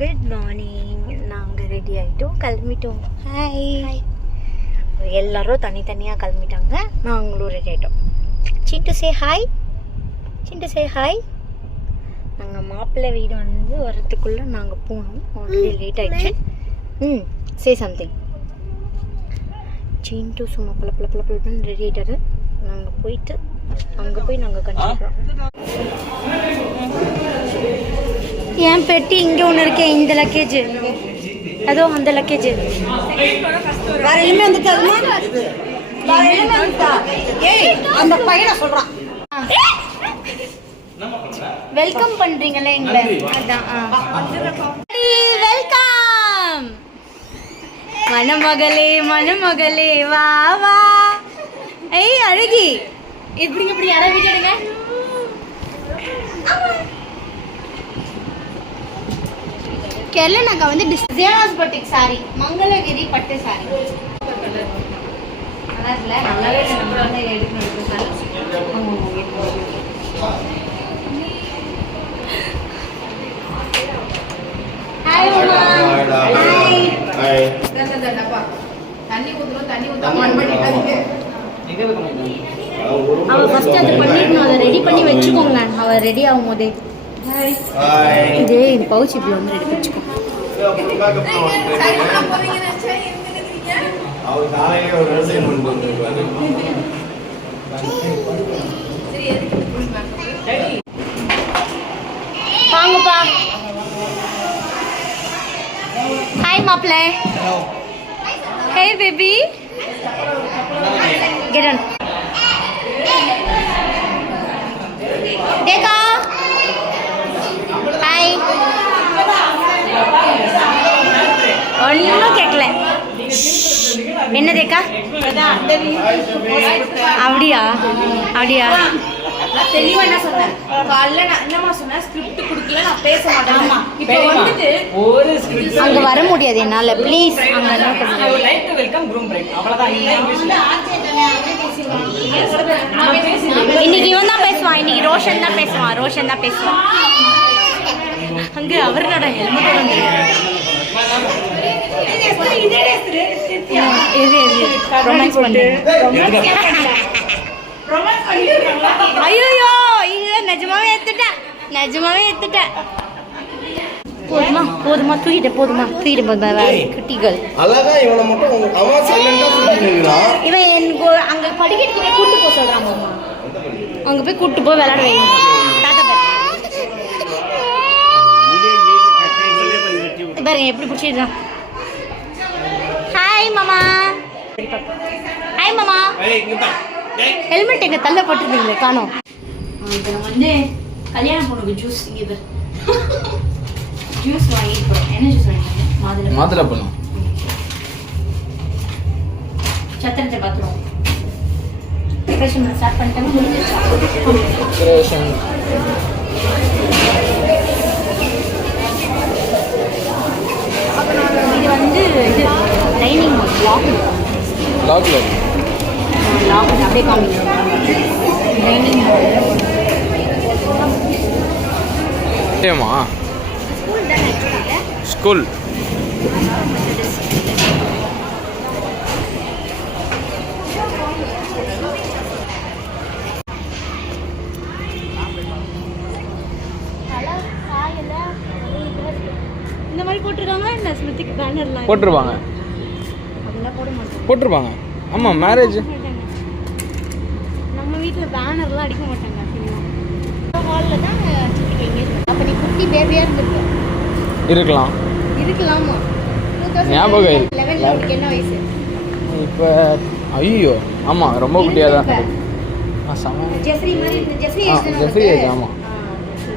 Good morning நாங்கள் ready ஆகிட்டோம் கிளம்பிட்டோம். ஹாய் எல்லாரும் தனித்தனியாக கிளம்பிட்டாங்க. நாங்களும் ரெடி ஆகிட்டோம் சிண்டு சே ஹாய் சிண்டு சே ஹாய் நாங்கள் மாப்பிள்ளை வீடு வந்து வரத்துக்குள்ளே நாங்கள் போனோம். ஆல்ரெடி லேட் ஆயிடுச்சு. ம். சே சம்திங் சிண்டு சும்மா பல பல பல பலன்னு ரெடி ஆகிட்டாரு நாங்கள் போயிட்டு அங்கே போய் நாங்கள் கண்டிப்பாக என் பெட்டி இங்கே ஒன்று இருக்கே இந்த லக்கேஜ் அதோ அந்த லக்கேஜ் வேற எதுவுமே வந்துட்டா ஏய் அந்த பையனை சொல்றான். வெல்கம் பண்றீங்களே எங்களை. அதான் வெல்கம் மணமகளே மணமகளே வா வா. ஏய் அழகி. இப்படிங்க இப்படி யாராவது வீடியோ எடுங்க. கேரளா நாங்கள் வந்து டிசைனர்ஸ் பட்டிக் சாரி மங்களகிரி பட்டு சாரி. நல்லாவே தண்ணி ஊத்தாம அவ ஃபர்ஸ்ட் அது பண்ணிடணும் அதை ரெடி பண்ணி வச்சுக்கோங்க அவ ரெடி ஆகும் போதே இதே இந்த பவுச் இப்படி வந்து ரெடி வச்சுக்கோ. அவர் காலையில ஒரு விவசாயம் பண்ணிட்டு வந்திருப்பாரு. வாங்கப்பா. ஹாய் மாப்பிள்ளை. ஹே பேபி கெட் ஆன் தேகா ஹாய் ஒன்றும் கேட்கல என்ன தேக்கா அப்படியா? அப்படியா? தெளிவா என்ன சொன்னேன்? காலைல நான் என்னமா சொன்னேன்? ஸ்கிரிப்ட் குடுக்கல நான் பேச மாட்டேன். இப்போ வந்துட்டு ஒரு ஸ்கிரிப்ட் அங்க வர முடியாது என்னால. ப்ளீஸ் அங்க note ஐ பண்ணுங்க. Would like to welcome groom bride அவ்வளவுதான் இதுதான் இங்கிலீஷ்ல நம்ம பேசி இன்னைக்கு இவன் தான் பேசுவான் இன்னைக்கு ரோஷன் தான் பேசுவான் ரோஷன் தான் பேசுவான் அங்க அவரோட ஹெல்மெட் வந்து இது இது ரொமான்ஸ் பண்ணு ஐயோ இல்ல நிஜமாவே எடுத்துட்டேன் நிஜமாவே எடுத்துட்டேன் போதுமா? போதுமா? தூக்கிட்ட போதுமா? தூக்கிட்டு போதுமா குட்டிகள். அழகா இவனை மட்டும் உங்க- அவன் சைலண்டா சுத்திட்டு இருக்கிறான் இவன் எனக்கு ஒரு- அங்க படிக்கட்டு போய் கூட்டு போக சொல்றான் மாமா. அங்க போய் கூட்டு போய் விளையாட வைங்க தாத்தா பாரு பாருங்க எப்படி பிடிச்சிருக்கான் ஹாய் மாமா. ஹாய் மாமா. ஹெல்மெட் எங்க தள்ள போட்டுருந்தீங்களே காணோம். இப்போ நம்ம வந்து கல்யாண பொண்ணுக்கு ஜூஸ் இங்கே ஜூஸ் வாங்கிட்டு என்ன ஜூஸ் வாங்கிட்டு மாதுளை மாதுளை பழம். சத்திரத்தை பார்த்துருவோம். டெக்கரேஷன் ஸ்டார்ட் பண்ணிட்டாங்க முடிஞ்சிருச்சா டெக்கரேஷன் இது வந்து இது டைனிங் லாக் லாக்ல ஏமா ஸ்கூல் தானே ஆக்சுவலி ஸ்கூல் இந்த மாதிரி போட்டிருக்காங்க இந்த ஸ்மிருதிக்கு பேனர்லாம் போட்டிருப்பாங்க அதெல்லாம் போட மாட்டோம் போட்டிருப்பாங்க ஆமா மேரேஜ் நம்ம வீட்டில் பேனர்லாம் அடிக்க மாட்டாங்க ஹாலில் தான் அப்போ நீ குட்டி பேபியாக இருந்திருக்க. இருக்கலாம். இருக்கலாமா? ஞாபகம் உனக்கு என்ன வயசு? இப்போ ஐயோ ஆமா ரொம்ப குட்டியாக தான் இருக்கு. ஆ செம. ஜெஃப்ரி ஏஜ் தானே ஜெஃப்ரி உனக்கு? age, ஆமா. ஆ, ஜெஃப்ரி.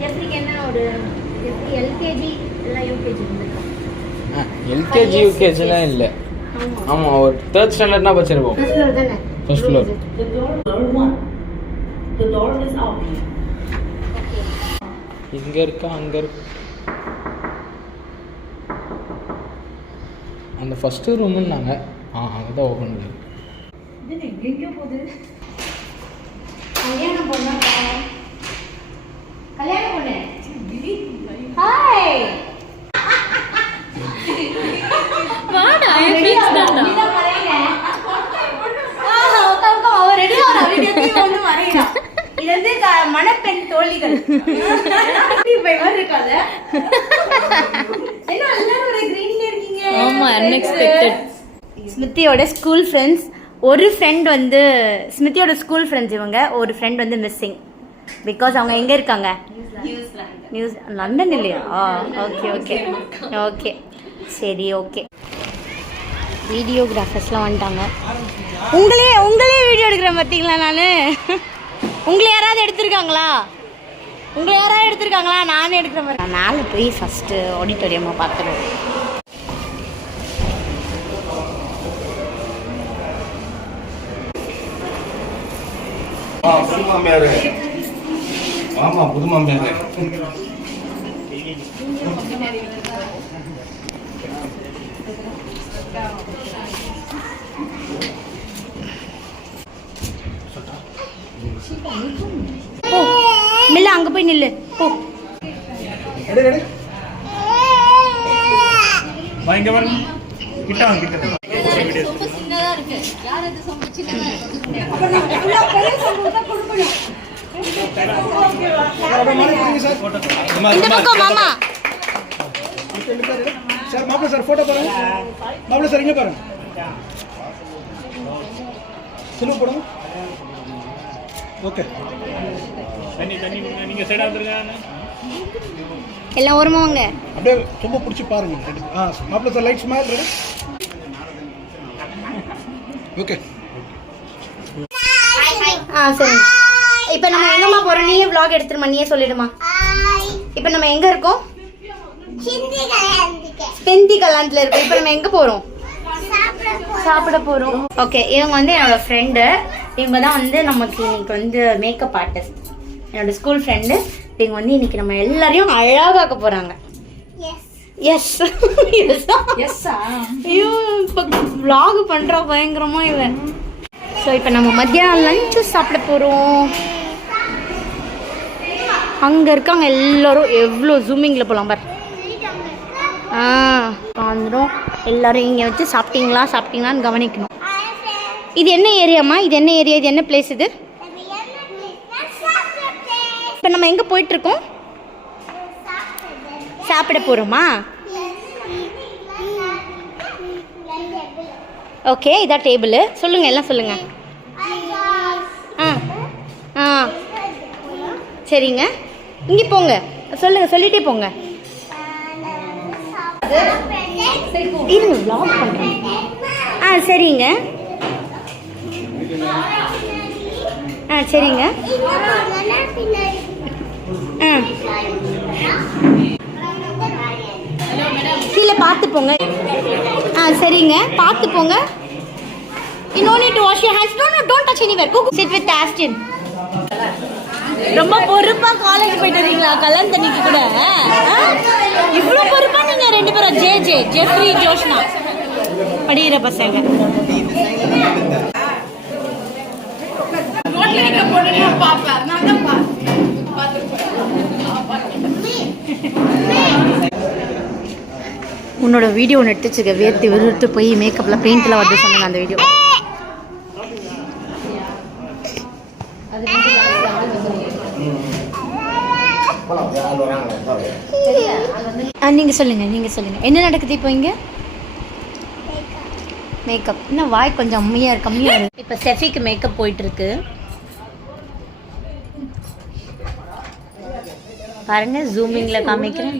ஜெஃப்ரிக்கு என்ன ஒரு ஜெஃப்ரி எல்கேஜி இல்லை யூகேஜி இருந்திருக்கான் எல்கேஜி யூகேஜிலாம் இல்லை. ஆமா ஆமா ஒரு தேர்ட் ஸ்டாண்டர்ட்னா படிச்சிருப்போம் ஃபர்ஸ்ட் ஃப்ளோர். இங்க இருக்கா அங்க இருக்கு அந்த ஃபர்ஸ்ட் ரூம்னாங்க ஆ அங்கே தான் ஓப்பன் பண்ணி கல்யாணம் பொண்ணா? கல்யாணம் பொண்ணு. தோழிகள். இப்ப மாதிரி இருக்காத. என்ன எல்லாரும் ஒரு கிரீன்ல இருக்கீங்க. ஆமா அன்எக்ஸ்பெக்டட் ஸ்மிருதியோட ஸ்கூல் ஃப்ரெண்ட்ஸ் ஒரு ஃப்ரெண்ட் வந்து ஸ்மிருதியோட ஸ்கூல் ஃப்ரெண்ட்ஸ் இவங்க ஒரு ஃப்ரெண்ட் வந்து மிஸ்ஸிங் பிகாஸ் அவங்க எங்க இருக்காங்க? நியூஸ் லண்டன் இல்லையா? ஓகே ஓகே ஓகே சரி ஓகே வீடியோகிராஃபர்ஸ்லாம் வந்துட்டாங்க. உங்களே உங்களே வீடியோ எடுக்கிறேன் பார்த்தீங்களா நான்? உங்களை யாராவது எடுத்திருக்காங்களா? உங்களை யாராவது எடுத்திருக்காங்களா? நானே எடுக்கிற மாதிரி. நான் மேலே போய் ஃபஸ்ட்டு ஆடிட்டோரியமாக புது மாமியாரு. ஆமா புது மாமியாரு. போ. மில்ல அங்கே போய் நில்லு. போ. இந்த பக்கம் மாமா. சார் மாப்பிள்ள சார் போட்டோ பாருங்க. மாப்பிள்ள சார் இங்க பாருங்க. சிலுவை போடுங்க. ஓகே. எல்லாம் ஓரமா வாங்க. அப்படியே ரொம்ப பிடிச்சி பாருங்க. ஆ மாப்பிள்ள sir light smile ready okay. ஆ சரி. இப்போ நம்ம எங்கம்மா போறோம்? நீயே vlog எடுத்துருமா? நீயே சொல்லிடுமா. இப்போ நம்ம எங்க இருக்கோம்? ஸ்பெந்தி கல்யாணத்துல இருக்கோம். இப்போ நம்ம எங்க போறோம்? சாப்பிட போறோம். ஓகே இவங்க வந்து என்னோட ஃப்ரெண்டு இவங்க தான் வந்து நமக்கு இன்னைக்கு வந்து மேக்கப் ஆர்டிஸ்ட் என்னோட ஸ்கூல் ஃப்ரெண்டு இவங்க வந்து இன்னைக்கு நம்ம எல்லாரையும் அழகாக்க போறாங்க. எஸ் எஸ் ஐயோ இப்போ vlog பண்றா பயங்கரமா இவன். ஸோ இப்போ நம்ம மத்தியானம் லஞ்சு சாப்பிட போகிறோம் அங்கே இருக்காங்க எல்லாரும். எவ்வளோ ஜூமிங்கில் போகலாம் பார். ஆ வந்துடும் எல்லாரும் இங்கே வச்சு சாப்பிட்டீங்களா? சாப்பிட்டீங்களான்னு கவனிக்கணும். இது என்ன ஏரியாம்மா? இது என்ன ஏரியா? இது என்ன பிளேஸ் இது? இப்போ நம்ம எங்கே போயிட்டுருக்கோம்? சாப்பிட போகிறோமா ஓகே இதான் டேபிள் சொல்லுங்கள் எல்லாம் சொல்லுங்கள் ஆ ஆ. சரிங்க. இங்கே போங்க. சொல்லுங்கள் சொல்லிட்டே போங்க. இருங்க vlog பண்ணுறேன் ஆ சரிங்க. ஆ சரிங்க. ஆ. கீழே பார்த்து போங்க ஆ சரிங்க. பார்த்து போங்க You no wash to wash your don't No, no, don't touch anywhere. Go, ரொம்ப பொறுப்பா காலேஜ் போயிட்டு வரீங்களா? கல்யாணம் தண்ணிக்கு கூட இவ்வளோ இவ்வளவு பொறுப்பா நீங்க ரெண்டு பேரும். J J Jeffrey Joshna. படிக்கிற பசங்க பாப்பேன் நான் தான் பா உன்னோட வீடியோ ஒன்று எடுத்துச்சுக்க. வேர்த்து விறுத்து போய் மேக்கப்ல பெயிண்ட்லாம் வந்து சொன்னாங்க அந்த வீடியோ நீங்க சொல்லுங்க நீங்க சொல்லுங்க. என்ன நடக்குது இப்போ இங்க? மேக்கப் இன்னும் வாய் கொஞ்சம் அம்மையா இருக்கு கம்மியா இருக்கு. இப்போ செஃபிக்கு மேக்கப் போயிட்டு பாருங்க ஜூமிங்ல காமிக்கிறேன்.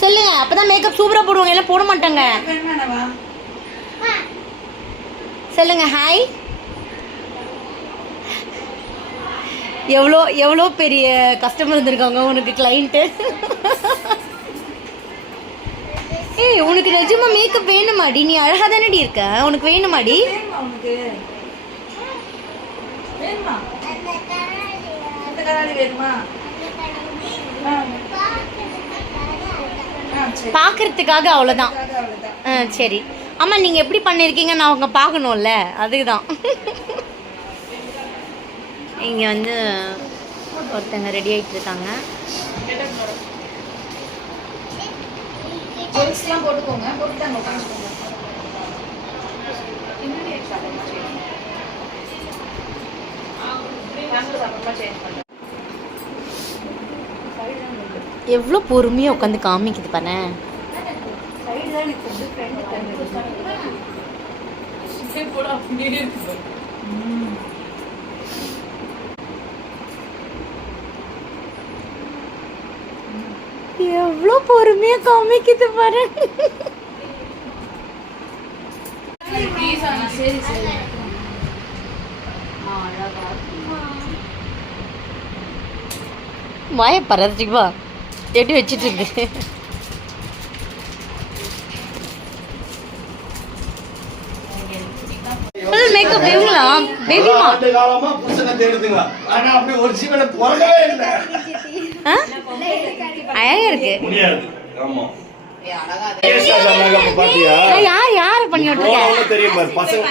சொல்லுங்க அப்பதான் மேக்கப் சூப்பரா போடுவாங்க. எல்லாம் போட மாட்டாங்க. சொல்லுங்க ஹாய் எவ்வளோ எவ்வளோ பெரிய கஸ்டமர் இருந்திருக்காங்க உனக்கு கிளைண்ட்டு ஏய் உனக்கு நிஜமா மேக்கப் வேணுமாடி? நீ அழகா தானடி இருக்க? உனக்கு வேணுமாடி? பார்க்கறதுக்காக அவ்வளோதான் ஆ. சரி. அம்மா நீங்கள் எப்படி பண்ணியிருக்கீங்க நான் அவங்க பார்க்கணும்ல அதுதான் இங்கே வந்து ஒருத்தங்க ரெடி ஆகிட்டு இருக்காங்க. ஜெல்ஸ்லாம் போட்டுக்கோங்க. போட்டுட்டு அங்கே உட்காந்துக்கோங்க எவ்வளோ பொறுமையாக உட்காந்து காமிக்குது பாரு எவ்வளோ பொறுமையாக காமிக்குது பாரு. வாய பறச்சுக்குவா எப்படி வச்சிட்டு இருக்கு ஃபுல் மேக்கப் இவங்களா? பேபிமா ஆண்டு காலமா புருஷனை தேடுதுங்க ஆனா அப்படி ஒரு ஜீவனை பிறக்கவே இல்லை அழகா இருக்கு. முடியாது. ஆமா. யார் யார் பண்ணி விட்டுருக்க? தெரியும் பாரு. பசங்க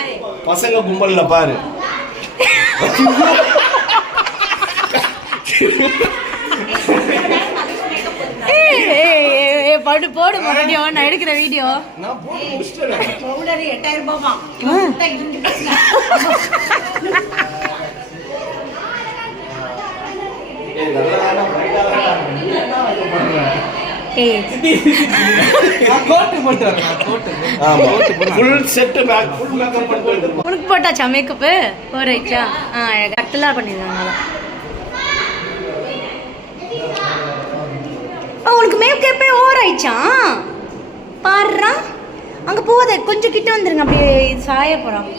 பசங்க கும்பல்ல பாரு. ஏய், ஏய், ஏய், ஏய், படு போடு வீடியோ நான் எடுக்கிற வீடியோ. எட்டாயிரம் உனக்கு போட்டாச்சா மேக்கப்பு போறாச்சா ஆ கட்டலாக உனக்கு மேக்கப்பே ஓவர் ஆயிடுச்சா பாடுறா அங்கே போகாத கொஞ்சம் கிட்ட வந்துருங்க. அப்படியே சாய போகிறோம்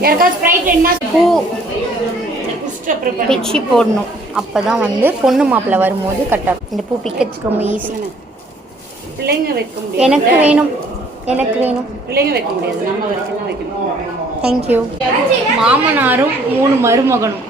யாருக்காவது ஸ்ப்ரைட் என்ன பூ. பிச்சி போடணும். அப்போ தான் வந்து பொண்ணு மாப்பிள்ளை வரும்போது கட்டாகும் இந்த பூ பிக்கச்சுக்கு ரொம்ப ஈஸி பிள்ளைங்க வைக்க முடியாது எனக்கு வேணும். எனக்கு வேணும். பிள்ளைங்க வைக்க முடியாது. நம்ம வரைக்கும் தான் வைக்கணும். தேங்க்யூ மாமனாரும் மூணு மருமகனும்.